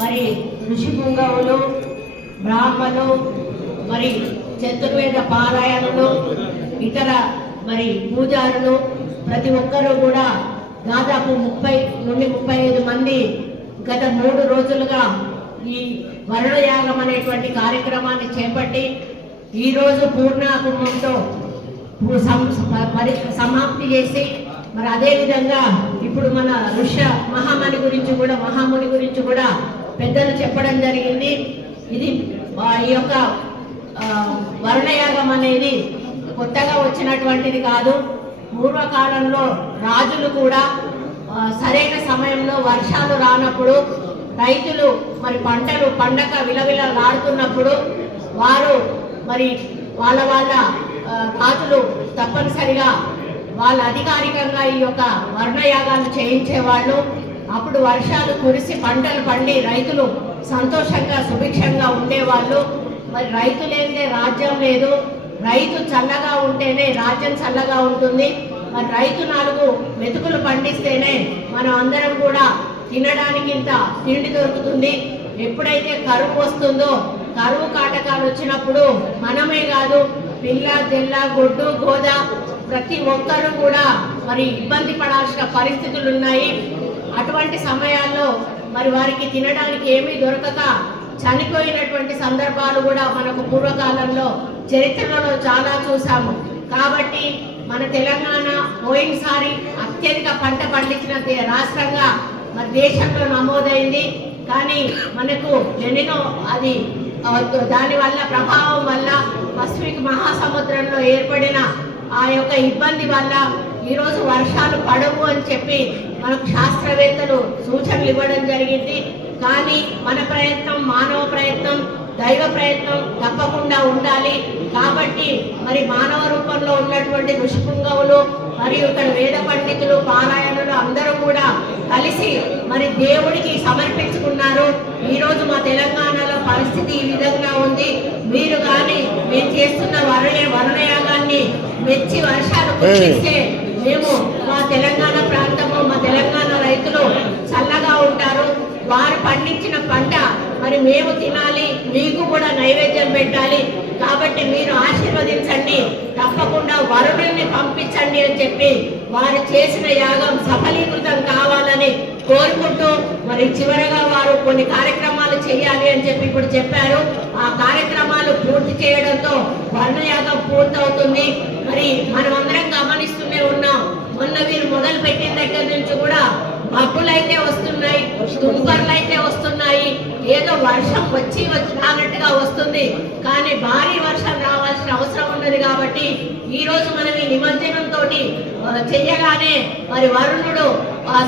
మరి ఋషి పుంగవులు, బ్రాహ్మణులు, మరి చతుర్వేద పారాయణలు, ఇతర మరి పూజారులు ప్రతి ఒక్కరూ కూడా దాదాపు 30 నుండి 35 మంది గత 3 రోజులుగా ఈ వరుణయాగం అనేటువంటి కార్యక్రమాన్ని చేపట్టి ఈరోజు పూర్ణాకుంభంతో సమాప్తి చేసి మరి అదేవిధంగా ఇప్పుడు మన ఋష్య మహాముని గురించి కూడా పెద్దలు చెప్పడం జరిగింది. ఇది ఈ యొక్క వరుణయాగం అనేది కొత్తగా వచ్చినటువంటిది కాదు. పూర్వకాలంలో రాజులు కూడా సరైన సమయంలో వర్షాలు రానప్పుడు రైతులు మరి పంటలు పండక విలవిలలాడుతున్నప్పుడు వారు మరి వాళ్ళ రాజులు తప్పనిసరిగా వాళ్ళ అధికారికంగా ఈ యొక్క వర్ణయాగాలు చేయించేవాళ్ళు. అప్పుడు వర్షాలు కురిసి పంటలు పండి రైతులు సంతోషంగా సుభిక్షంగా ఉండేవాళ్ళు. మరి రైతు లేనిదే రాజ్యం లేదు, రైతు చల్లగా ఉంటేనే రాజ్యం చల్లగా ఉంటుంది. మరి రైతు 4 మెతుకులు పండిస్తేనే మనం అందరం కూడా తినడానికి ఇంత తిండి దొరుకుతుంది. ఎప్పుడైతే కరువు వస్తుందో, కరువు కాటకాలు వచ్చినప్పుడు మనమే కాదు పిల్ల జల్ల గొడ్డు గోద ప్రతి ఒక్కరూ కూడా మరి ఇబ్బంది పడాల్సిన పరిస్థితులు ఉన్నాయి. అటువంటి సమయాల్లో మరి వారికి తినడానికి ఏమీ దొరకక చనిపోయినటువంటి సందర్భాలు కూడా మనకు పూర్వకాలంలో చరిత్రలో చాలా చూసాము. కాబట్టి మన తెలంగాణ పోయినసారి అత్యధిక పంట పండించిన రాష్ట్రంగా మరి దేశంలో నమోదైంది. కానీ మనకు ఎన్నో అది దానివల్ల ప్రభావం వల్ల పసిఫిక్ మహాసముద్రంలో ఏర్పడిన ఆ యొక్క ఇబ్బంది వల్ల ఈరోజు వర్షాలు పడవు అని చెప్పి మనకు శాస్త్రవేత్తలు సూచనలు ఇవ్వడం జరిగింది. కానీ మన ప్రయత్నం, మానవ ప్రయత్నం, దైవ ప్రయత్నం తప్పకుండా ఉండాలి. కాబట్టి మరి మానవ రూపంలో ఉన్నటువంటి ఋషిపుంగవులు మరియు ఇక్కడ వేద పండితులు, పారాయణులు అందరూ కూడా కలిసి మరి దేవుడికి సమర్పించుకున్నారు. ఈరోజు మా తెలంగాణలో పరిస్థితి ఈ విధంగా ఉంది. మీరు కానీ మేము చేస్తున్న వరుణయాగాన్ని మెచ్చి వర్షాలు కురిపిస్తే మేము మా తెలంగాణ ప్రాంతము, మా తెలంగాణ రైతులు చల్లగా ఉంటారు. వారు పండించిన పంట మరి మేము తినాలి, మీకు కూడా నైవేద్యం పెట్టాలి. కాబట్టి మీరు ఆశీర్వదించండి, తప్పకుండా వరుణుల్ని పంపించండి అని చెప్పి వారు చేసిన యాగం సఫలీకృతం కావాలని కోరుకుంటూ మరి చివరగా వారు కొన్ని కార్యక్రమాలు చేయాలి అని చెప్పి ఇప్పుడు చెప్పారు. ఆ కార్యక్రమాలు పూర్తి చేయడంతో వరుణయాగం పూర్తవుతుంది. మరి మనం అందరం గమనిస్తూనే ఉన్నాం. మొన్న వీరు మొదలు పెట్టిన దగ్గర నుంచి కూడా మబ్బులైతే వస్తున్నాయి, తుంపర్లు అయితే వస్తున్నాయి, ఏదో వర్షం వచ్చి రానట్టుగా వస్తుంది. కానీ భారీ వర్షం రావాల్సిన అవసరం ఉన్నది. కాబట్టి ఈరోజు మనం ఈ నిమజ్జనంతో చెయ్యగానే మరి వరుణుడు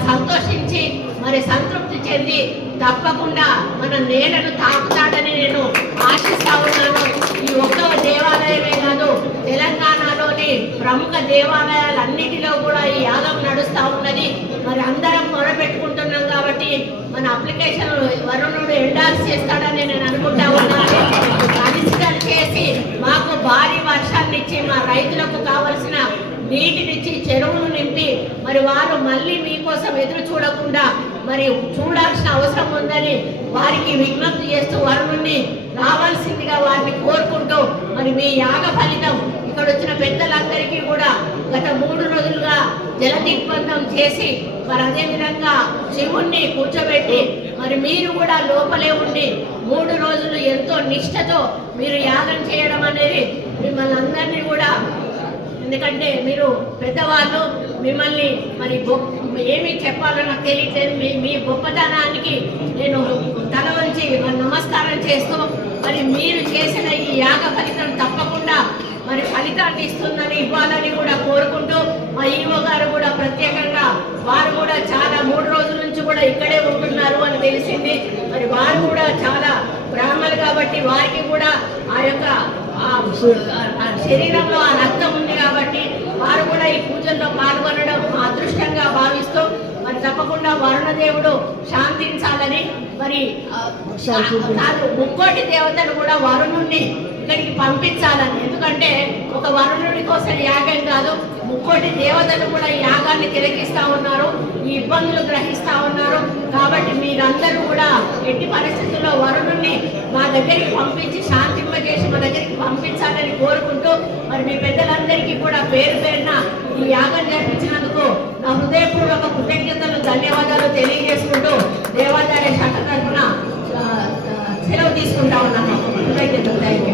సంతోషించి మరి సంతృప్తి చెంది తప్పకుండా మన నేలను తాకుతాడని నేను ఆశిస్తా ఉన్నాను. ఈ ఒక్క దేవాలయమే కాదు, తెలంగాణలోని ప్రముఖ దేవాలయాలన్నిటిలో కూడా ఈ యాగం నడుస్తూ ఉన్నది. మరి అందరం మొరపెట్టుకుంటున్నాం కాబట్టి మన అప్లికేషన్ వరుణుడు ఎండార్స్ చేస్తాడని నేను అనుకుంటా ఉన్నాను. కనిష్టాలు చేసి మాకు భారీ వర్షాన్ని ఇచ్చి మా రైతులకు కావలసిన నీటినిచ్చి చెరువులు నింపి మరి వారు మళ్ళీ మీకోసం ఎదురు చూడకుండా మరి చూడాల్సిన అవసరం ఉందని వారికి విజ్ఞప్తి చేస్తూ వరుణుడిని రావాల్సిందిగా వారిని కోరుకుంటూ మరి మీ యాగ ఫలితం ఇక్కడ వచ్చిన పెద్దలందరికీ కూడా గత 3 రోజులుగా జల దిగ్బంధం చేసి మరి అదేవిధంగా శివుణ్ణి కూర్చోబెట్టి మరి మీరు కూడా లోపలే ఉండి 3 రోజులు ఎంతో నిష్ఠతో మీరు యాగం చేయడం అనేది మిమ్మల్ని అందరినీ కూడా, ఎందుకంటే మీరు పెద్దవాళ్ళు, మిమ్మల్ని మరి ఏమి చెప్పాలో నాకు తెలియట్లేదు. మీ గొప్పతనానికి నేను తల వంచి నమస్కారం చేస్తూ మరి మీరు చేసిన ఈ యాగ ఫలితం తప్పకుండా మరి ఫలితాన్ని ఇవ్వాలని కూడా కోరుకుంటూ మా ఈవో గారు కూడా ప్రత్యేకంగా వారు కూడా చాలా 3 రోజుల నుంచి కూడా ఇక్కడే ఉంటున్నారు అని తెలిసింది. మరి వారు కూడా చాలా బ్రాహ్మణులు కాబట్టి వారికి కూడా ఆ యొక్క శరీరంలో ఆ రక్తం ఉంది కాబట్టి వారు కూడా ఈ పూజల్లో పాల్గొనడం అదృష్టంగా భావిస్తూ మరి తప్పకుండా వరుణదేవుడు శాంతించాలని మరి కాదు ముక్కోటి దేవతలు కూడా వరుణుణ్ణి ఇక్కడికి పంపించాలని, ఎందుకంటే ఒక వరుణుడి కోసం యాగం కాదు, ముక్కోటి దేవతలు కూడా యాగాన్ని తిలకిస్తా ఉన్నారు, ఈ ఇబ్బందులు గ్రహిస్తా ఉన్నారు. కాబట్టి మీరందరూ కూడా ఎట్టి పరిస్థితుల్లో వరుణుణ్ణి మా దగ్గరికి పంపించి శాంతింపజేసి మా దగ్గరికి పంపించాలని కోరుకుంటూ మరి మీ పెద్దలందరికీ కూడా పేరు పేరున ఈ యాగం జరిపించినందుకు నా హృదయపూర్వక కృతజ్ఞతలు ధన్యవాదాలు తెలియజేసుకుంటూ దేవాదాయ శాఖ తరఫున సెలవు తీసుకుంటా ఉన్నాను. కృతజ్ఞతలు. Thank you.